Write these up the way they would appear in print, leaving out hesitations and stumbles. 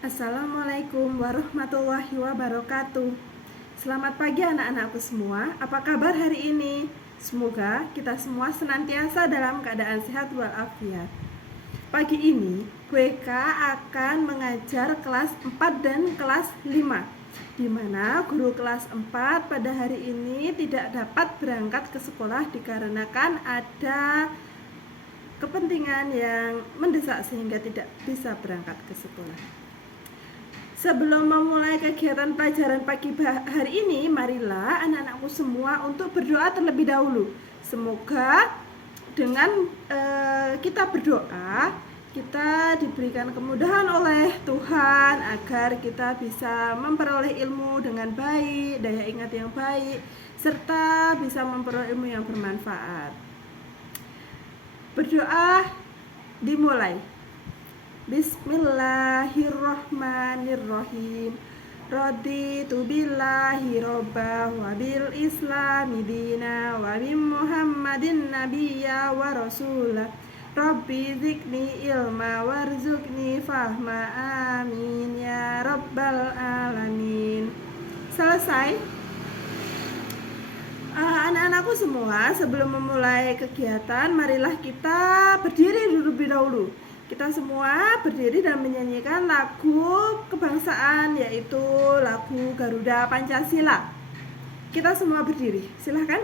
Assalamualaikum warahmatullahi wabarakatuh. Selamat pagi anak-anakku semua. Apa kabar hari ini? Semoga kita semua senantiasa dalam keadaan sehat walafiat. Pagi ini WK akan mengajar kelas 4 dan kelas 5, di mana guru kelas 4 pada hari ini tidak dapat berangkat ke sekolah dikarenakan ada kepentingan yang mendesak sehingga tidak bisa berangkat ke sekolah. Sebelum memulai kegiatan pelajaran pagi hari ini, marilah anak-anakku semua untuk berdoa terlebih dahulu. Semoga dengan kita berdoa, kita diberikan kemudahan oleh Tuhan agar kita bisa memperoleh ilmu dengan baik, daya ingat yang baik, serta bisa memperoleh ilmu yang bermanfaat. Berdoa dimulai. Bismillahirrahmanirrahim. Raditu billahi robba wa bil islami dina wa bi muhammadin nabiyya wa rasulah. Rabbi zidni ilma warzuqni fahma, amin ya rabbal alamin. Selesai. Anak-anakku semua, sebelum memulai kegiatan, marilah kita berdiri terlebih dahulu. Kita semua berdiri dan menyanyikan lagu kebangsaan, yaitu lagu Garuda Pancasila. Kita semua berdiri, silahkan.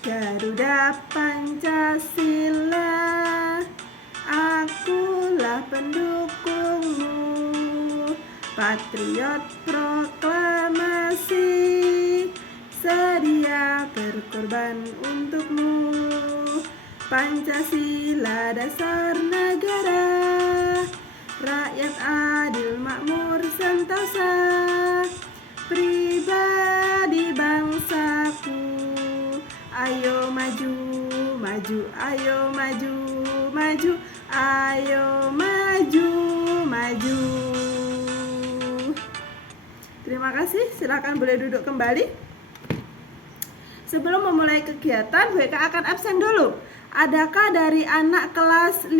Garuda Pancasila, akulah pendukungmu, patriot proklamasi, sedia berkorban untukmu. Pancasila dasar negara, rakyat adil makmur sentosa, pribadi bangsaku. Ayo maju, maju, ayo maju, maju, ayo maju, maju. Terima kasih, silakan boleh duduk kembali. Sebelum memulai kegiatan, WK akan absen dulu. Adakah dari anak kelas 5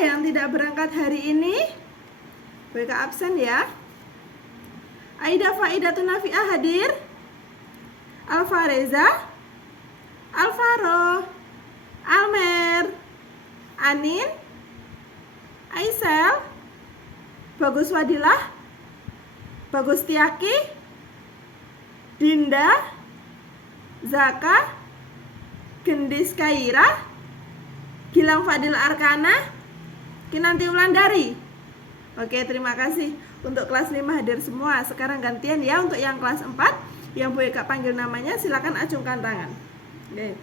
yang tidak berangkat hari ini? WK absen ya. Aida Faidatun Nafi'ah hadir. Alfareza, Alvaro, Almer, Anin, Aisel, Bagus Wadilah, Bagus Tiaki, Dinda, Zaka, Gendis Kaira, Gilang Fadil Arkana, Kinanti Wulandari. Oke, terima kasih. Untuk kelas 5 hadir semua. Sekarang gantian ya, untuk yang kelas 4 yang boleh Kak panggil namanya, silakan acungkan tangan. Oke.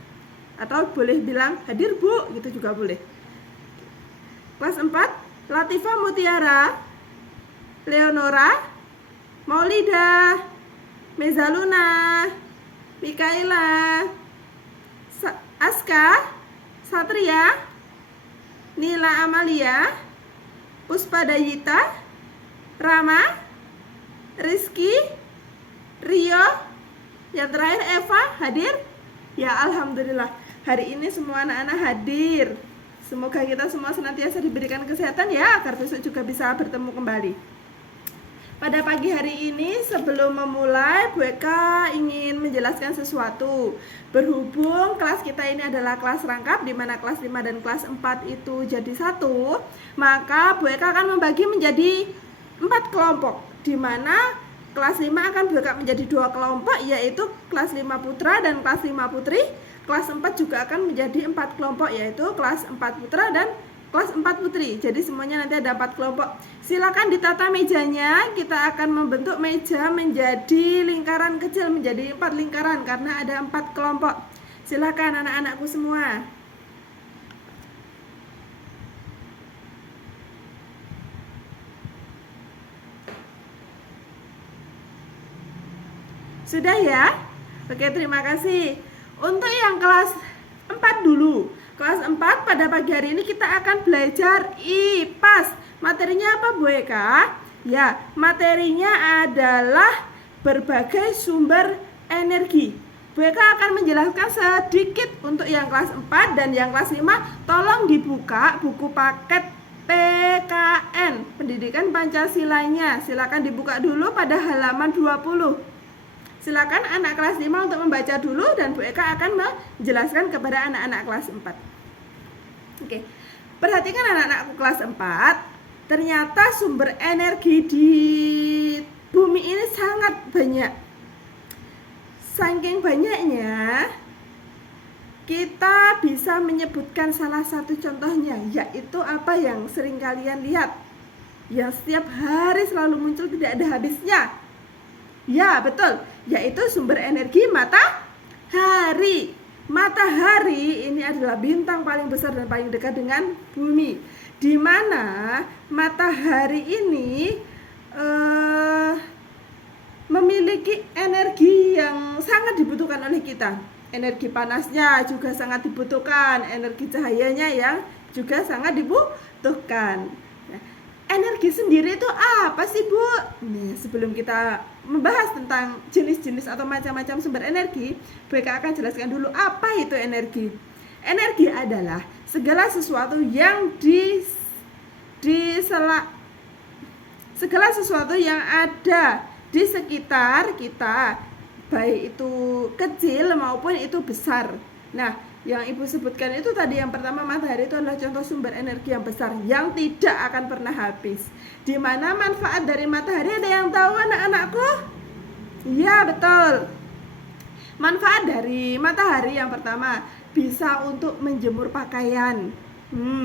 Atau boleh bilang hadir Bu, gitu juga boleh. Kelas 4, Latifah Mutiara, Leonora, Maulida, Mezaluna, Mikaela, Aska, Satria, Nila Amalia, Puspa Dayita, Rama, Rizky, Rio, yang terakhir Eva hadir. Ya, alhamdulillah hari ini semua anak-anak hadir. Semoga kita semua senantiasa diberikan kesehatan ya, agar besok juga bisa bertemu kembali. Pada pagi hari ini sebelum memulai, Bu Eka ingin menjelaskan sesuatu. Berhubung kelas kita ini adalah kelas rangkap, di mana kelas 5 dan kelas 4 itu jadi satu, maka Bu Eka akan membagi menjadi 4 kelompok, di mana kelas 5 akan berangkat menjadi 2 kelompok, yaitu kelas 5 putra dan kelas 5 putri. Kelas 4 juga akan menjadi 4 kelompok, yaitu kelas 4 putra dan kelas 4 putri. Jadi semuanya nanti ada 4 kelompok. Silakan ditata mejanya. Kita akan membentuk meja menjadi lingkaran kecil, menjadi 4 lingkaran karena ada 4 kelompok. Silakan anak-anakku semua. Sudah ya? Oke, terima kasih. Untuk yang kelas 4 dulu. Kelas 4 pada pagi hari ini kita akan belajar IPAS. Materinya apa Bu Eka? Ya, materinya adalah berbagai sumber energi. Bu Eka akan menjelaskan sedikit untuk yang kelas 4 dan yang kelas 5. Tolong dibuka buku paket PKN, Pendidikan Pancasilanya. Silakan dibuka dulu pada halaman 20. Silakan anak kelas 5 untuk membaca dulu dan Bu Eka akan menjelaskan kepada anak-anak kelas 4. Oke. Perhatikan anak-anakku kelas 4. Ternyata sumber energi di bumi ini sangat banyak. Saking banyaknya, kita bisa menyebutkan salah satu contohnya, yaitu apa yang sering kalian lihat, yang setiap hari selalu muncul tidak ada habisnya. Ya, betul, yaitu sumber energi matahari. Matahari ini adalah bintang paling besar dan paling dekat dengan bumi, di mana matahari ini memiliki energi yang sangat dibutuhkan oleh kita. Energi panasnya juga sangat dibutuhkan, energi cahayanya yang juga sangat dibutuhkan. Nah, energi sendiri itu apa sih, Bu? Nih, sebelum kita membahas tentang jenis-jenis atau macam-macam sumber energi, Bu Eka akan jelaskan dulu apa itu energi. Energi adalah segala sesuatu yang segala sesuatu yang ada di sekitar kita, baik itu kecil maupun itu besar. Nah, yang Ibu sebutkan itu tadi yang pertama, matahari itu adalah contoh sumber energi yang besar yang tidak akan pernah habis. Di mana manfaat dari matahari, ada yang tahu anak-anakku? Iya, betul. Manfaat dari matahari yang pertama, bisa untuk menjemur pakaian.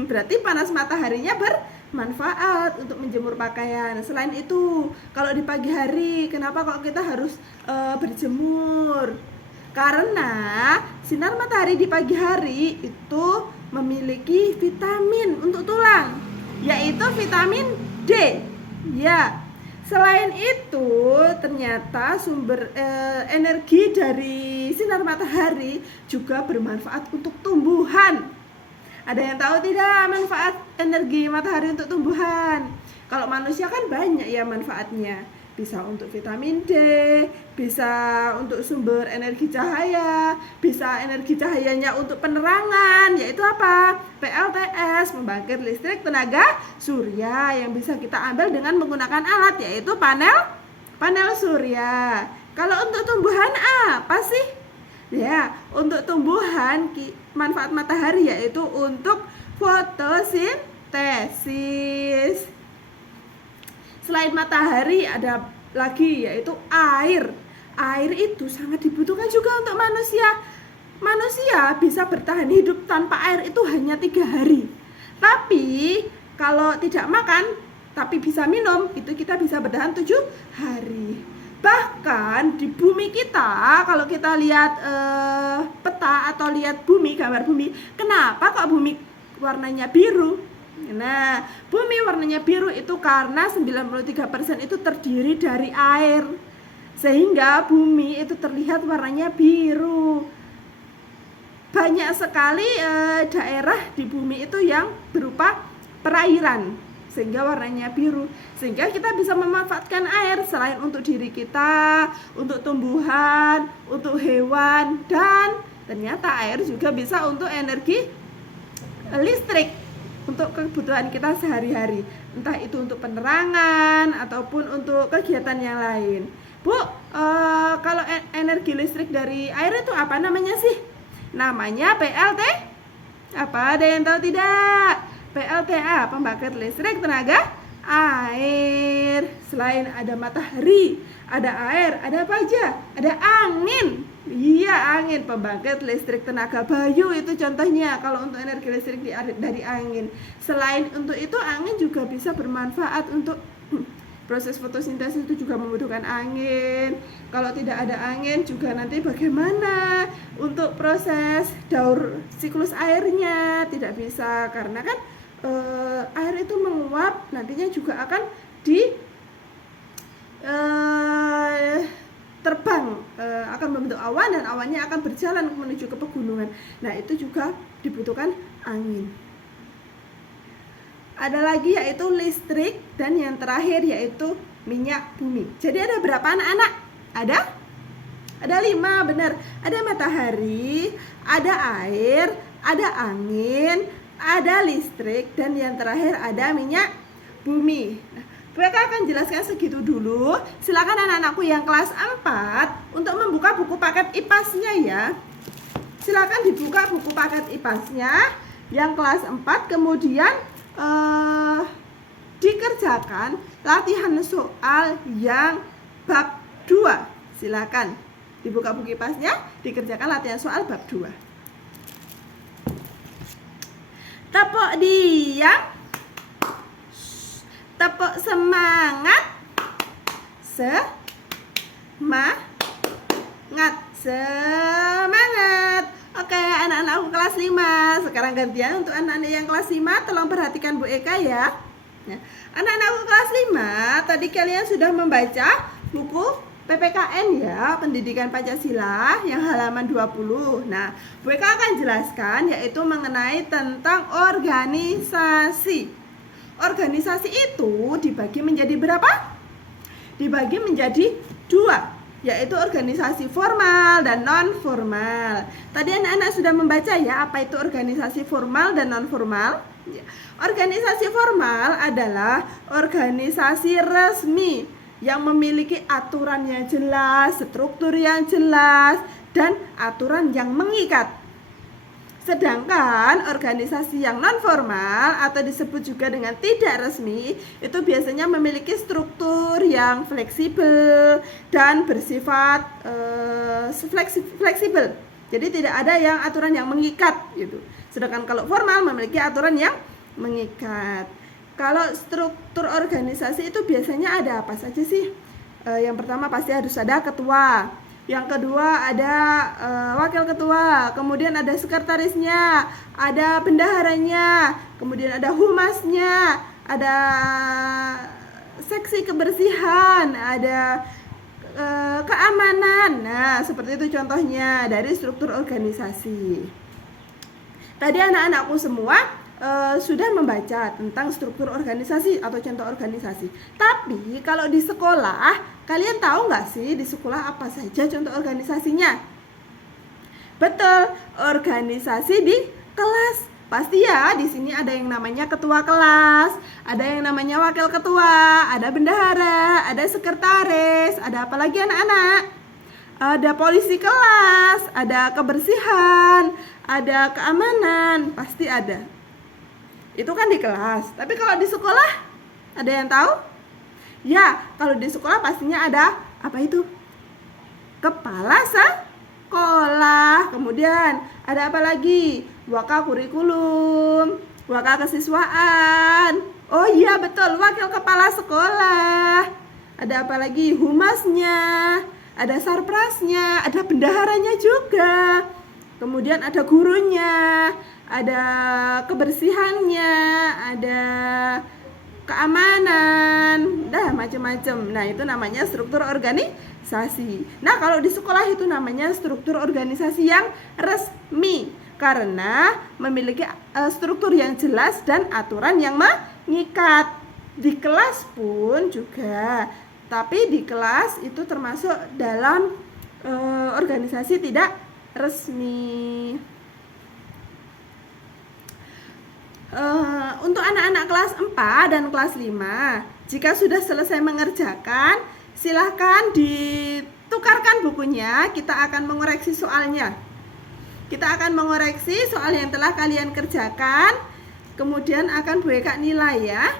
Berarti panas mataharinya bermanfaat untuk menjemur pakaian. Selain itu, kalau di pagi hari, kenapa kok kita harus berjemur? Karena sinar matahari di pagi hari itu memiliki vitamin untuk tulang, yaitu vitamin D. Ya. Selain itu, ternyata sumber energi dari sinar matahari juga bermanfaat untuk tumbuhan. Ada yang tahu tidak manfaat energi matahari untuk tumbuhan? Kalau manusia kan banyak ya manfaatnya. Bisa untuk vitamin D, bisa untuk sumber energi cahaya, bisa energi cahayanya untuk penerangan, yaitu apa? PLTS, pembangkit listrik tenaga surya, yang bisa kita ambil dengan menggunakan alat, yaitu panel surya. Kalau untuk tumbuhan apa sih? Ya, untuk tumbuhan manfaat matahari yaitu untuk fotosintesis. Selain matahari ada lagi yaitu air. Air itu sangat dibutuhkan juga untuk manusia. Manusia bisa bertahan hidup tanpa air itu hanya 3 hari. Tapi kalau tidak makan tapi bisa minum, itu kita bisa bertahan 7 hari. Bahkan di bumi kita, kalau kita lihat peta atau lihat bumi, gambar bumi, kenapa kok bumi warnanya biru? Nah, bumi warnanya biru itu karena 93% itu terdiri dari air, sehingga bumi itu terlihat warnanya biru. Banyak sekali daerah di bumi itu yang berupa perairan, sehingga warnanya biru. Sehingga kita bisa memanfaatkan air selain untuk diri kita, untuk tumbuhan, untuk hewan, dan ternyata air juga bisa untuk energi listrik, untuk kebutuhan kita sehari-hari, entah itu untuk penerangan ataupun untuk kegiatan yang lain. Bu, kalau energi listrik dari air itu apa namanya sih? Namanya PLT. Apa, ada yang tahu tidak? PLTA, pembangkit listrik tenaga air. Selain ada matahari, ada air, ada apa aja? Ada angin. Iya, angin, pembangkit listrik tenaga bayu itu contohnya kalau untuk energi listrik dari angin. Selain untuk itu, angin juga bisa bermanfaat untuk proses fotosintesis, itu juga membutuhkan angin. Kalau tidak ada angin juga nanti bagaimana untuk proses daur siklus airnya? Tidak bisa, karena kan air itu menguap, nantinya juga akan terbang, akan membentuk awan, dan awannya akan berjalan menuju ke pegunungan. Nah, itu juga dibutuhkan angin. Ada lagi yaitu listrik, dan yang terakhir yaitu minyak bumi. Jadi ada berapa anak-anak? Ada 5, benar. Ada matahari, ada air, ada angin, ada listrik, dan yang terakhir ada minyak bumi. Nah, mereka akan jelaskan segitu dulu. Silakan anak-anakku yang kelas 4 untuk membuka buku paket IPAS-nya ya. Silakan dibuka buku paket IPAS-nya yang kelas 4, kemudian dikerjakan latihan soal yang bab 2. Silakan dibuka buku IPAS-nya, dikerjakan latihan soal bab 2. Tepuk diam. Tepuk semangat. Semangat. Oke, anak-anakku kelas 5. Sekarang gantian untuk anak-anak yang kelas 5, tolong perhatikan Bu Eka ya. Anak-anakku kelas 5, tadi kalian sudah membaca buku PPKN ya, Pendidikan Pancasila yang halaman 20. Nah, Bu Eka akan jelaskan yaitu mengenai tentang organisasi. Organisasi itu dibagi menjadi berapa? Dibagi menjadi 2, yaitu organisasi formal dan non formal. Tadi anak-anak sudah membaca ya apa itu organisasi formal dan non formal. Organisasi formal adalah organisasi resmi yang memiliki aturan yang jelas, struktur yang jelas, dan aturan yang mengikat. Sedangkan organisasi yang non formal atau disebut juga dengan tidak resmi itu biasanya memiliki struktur yang fleksibel dan bersifat fleksibel. Jadi tidak ada yang aturan yang mengikat gitu. Sedangkan kalau formal memiliki aturan yang mengikat. Kalau struktur organisasi itu biasanya ada apa saja sih? Yang pertama pasti harus ada ketua. Yang kedua ada wakil ketua, kemudian ada sekretarisnya, ada bendaharanya, kemudian ada humasnya, ada seksi kebersihan, ada keamanan. Nah, seperti itu contohnya dari struktur organisasi. Tadi anak-anakku semua sudah membaca tentang struktur organisasi atau contoh organisasi. Tapi kalau di sekolah, kalian tahu nggak sih di sekolah apa saja contoh organisasinya? Betul, organisasi di kelas. Pasti ya, di sini ada yang namanya ketua kelas, ada yang namanya wakil ketua, ada bendahara, ada sekretaris, ada apa lagi anak-anak? Ada polisi kelas, ada kebersihan, ada keamanan, pasti ada. Itu kan di kelas. Tapi kalau di sekolah, ada yang tahu? Ya, kalau di sekolah pastinya ada apa itu? Kepala sekolah. Kemudian ada apa lagi? Waka kurikulum, waka kesiswaan. Oh iya betul, wakil kepala sekolah. Ada apa lagi? Humasnya, ada sarprasnya, ada bendaharanya juga. Kemudian ada gurunya, ada kebersihannya, ada keamanan, macam-macam. Nah, itu namanya struktur organisasi. Nah, kalau di sekolah itu namanya struktur organisasi yang resmi karena memiliki struktur yang jelas dan aturan yang mengikat. Di kelas pun juga, tapi di kelas itu termasuk dalam organisasi tidak resmi. Untuk anak-anak kelas 4 dan kelas 5, jika sudah selesai mengerjakan, silahkan ditukarkan bukunya. Kita akan mengoreksi soalnya. Kita akan mengoreksi soal yang telah kalian kerjakan, kemudian akan Bu Eka nilai ya.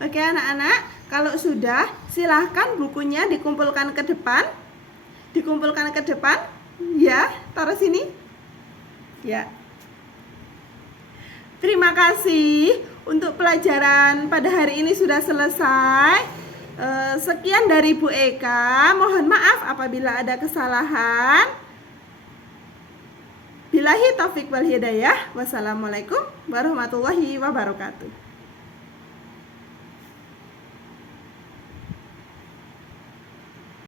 Oke anak-anak, kalau sudah silahkan bukunya dikumpulkan ke depan. Dikumpulkan ke depan. Ya, taruh sini. Ya. Terima kasih untuk pelajaran pada hari ini sudah selesai. Sekian dari Bu Eka. Mohon maaf apabila ada kesalahan. Billahi taufik wal hidayah. Wassalamualaikum warahmatullahi wabarakatuh.